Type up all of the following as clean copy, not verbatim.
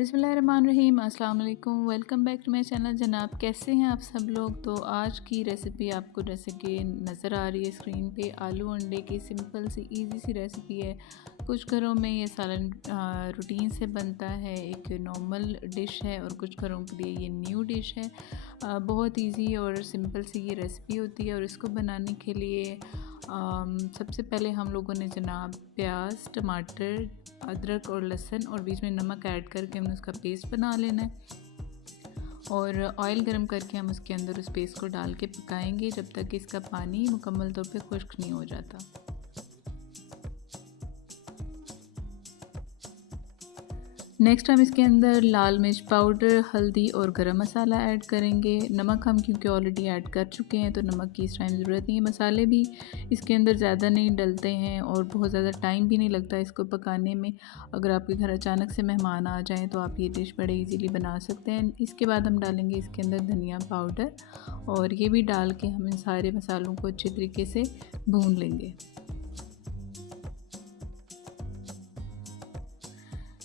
बिस्मिल्लाहिर्रहमानिर्रहीम। अस्सलाम वालेकुम। Welcome back to my channel. जनाब, कैसे हैं आप सब लोग? तो आज की रेसिपी आपको जैसे कि नज़र आ रही है स्क्रीन पे, आलू अंडे की सिंपल सी इजी सी रेसिपी है। कुछ घरों में ये सालन रूटीन से बनता है, एक नॉर्मल डिश है, और कुछ घरों के लिए ये न्यू डिश है। बहुत इजी और सिंपल सी ये रेसिपी होती है। और इसको बनाने के लिए सबसे पहले हम लोगों ने जनाब प्याज, टमाटर, अदरक और लहसुन और बीच में नमक ऐड करके हमने उसका पेस्ट बना लेना है। और ऑयल गरम करके हम उसके अंदर उस पेस्ट को डाल के पकाएंगे जब तक कि इसका पानी मुकम्मल तौर पे खुश्क नहीं हो जाता। नेक्स्ट हम इसके अंदर लाल मिर्च पाउडर, हल्दी और गरम मसाला ऐड करेंगे। नमक हम क्योंकि ऑलरेडी ऐड कर चुके हैं तो नमक की इस टाइम ज़रूरत नहीं है। मसाले भी इसके अंदर ज़्यादा नहीं डलते हैं और बहुत ज़्यादा टाइम भी नहीं लगता इसको पकाने में। अगर आपके घर अचानक से मेहमान आ जाएं तो आप ये डिश बड़े इजीली बना सकते हैं। इसके बाद हम डालेंगे इसके अंदर धनिया पाउडर, और ये भी डाल के हम इन सारे मसालों को अच्छे तरीके से भून लेंगे।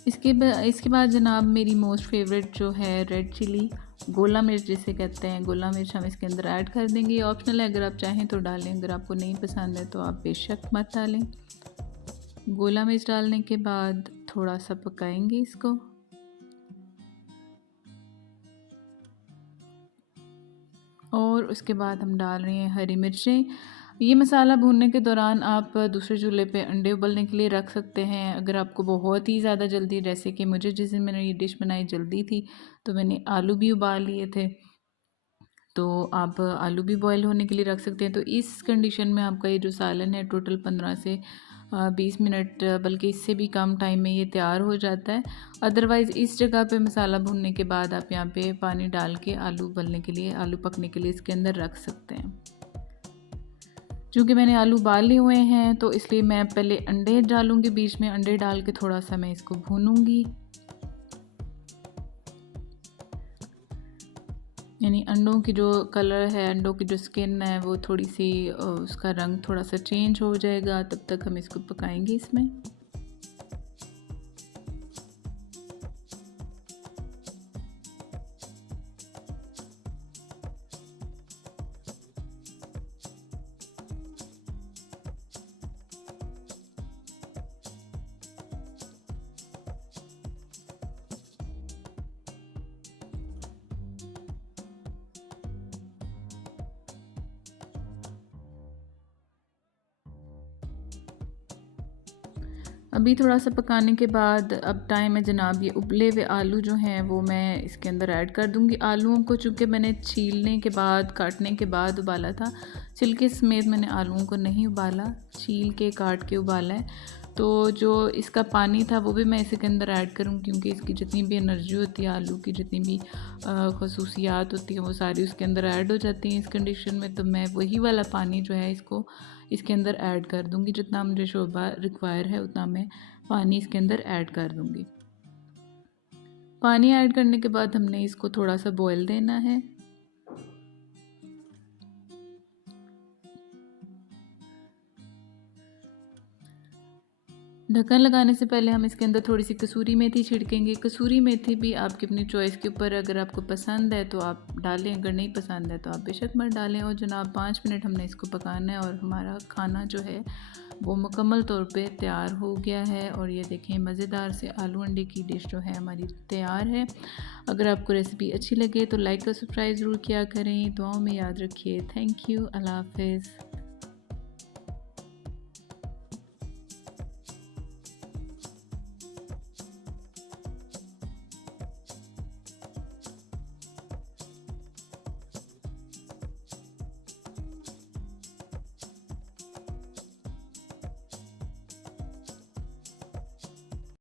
इसके बाद जनाब मेरी मोस्ट फेवरेट जो है रेड चिली, गोला मिर्च जिसे कहते हैं, गोला मिर्च हम इसके अंदर ऐड कर देंगे। ऑप्शनल है, अगर आप चाहें तो डालें, अगर आपको नहीं पसंद है तो आप बेशक मत डालें। गोला मिर्च डालने के बाद थोड़ा सा पकाएंगे इसको। और उसके बाद हम डाल रहे हैं हरी मिर्चें। ये मसाला भूनने के दौरान आप दूसरे चूल्हे पे अंडे उबलने के लिए रख सकते हैं। अगर आपको बहुत ही ज़्यादा जल्दी, जैसे कि मुझे जिस दिन मैंने ये डिश बनाई जल्दी थी तो मैंने आलू भी उबाल लिए थे, तो आप आलू भी बॉईल होने के लिए रख सकते हैं। तो इस कंडीशन में आपका ये जो सालन है टोटल 15 से 20 मिनट, बल्कि इससे भी कम टाइम में ये तैयार हो जाता है। अदरवाइज़ इस जगह पे मसाला भूनने के बाद आप यहाँ पे पानी डाल के आलू उबलने के लिए, आलू पकने के लिए इसके अंदर रख सकते हैं। चूँकि मैंने आलू उबाल लिए हुए हैं तो इसलिए मैं पहले अंडे डालूँगी बीच में। अंडे डाल के थोड़ा सा मैं इसको भूनूँगी, यानी अंडों की जो कलर है, अंडों की जो स्किन है वो थोड़ी सी उसका रंग थोड़ा सा चेंज हो जाएगा, तब तक हम इसको पकाएंगे इसमें। अभी थोड़ा सा पकाने के बाद अब टाइम है जनाब ये उबले हुए आलू जो हैं वो मैं इसके अंदर ऐड कर दूंगी। आलूओं को चूँकि मैंने छीलने के बाद, काटने के बाद उबाला था, छिलके समेत मैंने आलूओं को नहीं उबाला, छील के काट के उबाला है। तो जो इसका पानी था वो भी मैं इसके अंदर ऐड करूँ, क्योंकि इसकी जितनी भी एनर्जी होती है, आलू की जितनी भी खसूसियात होती हैं वो सारी उसके अंदर ऐड हो जाती हैं इस कंडीशन में। तो मैं वही वाला पानी जो है इसको इसके अंदर ऐड कर दूंगी। जितना मुझे शोरबा रिक्वायर है उतना मैं पानी इसके अंदर ऐड कर दूंगी। पानी ऐड करने के बाद हमने इसको थोड़ा सा बॉईल देना है। ढक्कन लगाने से पहले हम इसके अंदर थोड़ी सी कसूरी मेथी छिड़केंगे। कसूरी मेथी भी आपकी अपनी चॉइस के ऊपर, अगर आपको पसंद है तो आप डालें, अगर नहीं पसंद है तो आप बेशक मत डालें। और जनाब 5 मिनट हमने इसको पकाना है और हमारा खाना जो है वो मुकम्मल तौर पे तैयार हो गया है। और ये देखें, मज़ेदार से आलू अंडे की डिश जो है हमारी तैयार है। अगर आपको रेसिपी अच्छी लगे तो लाइक और सब्सक्राइब ज़रूर किया करें। दुआओं में याद रखिए। Thank you. अल्लाह हाफ़िज़।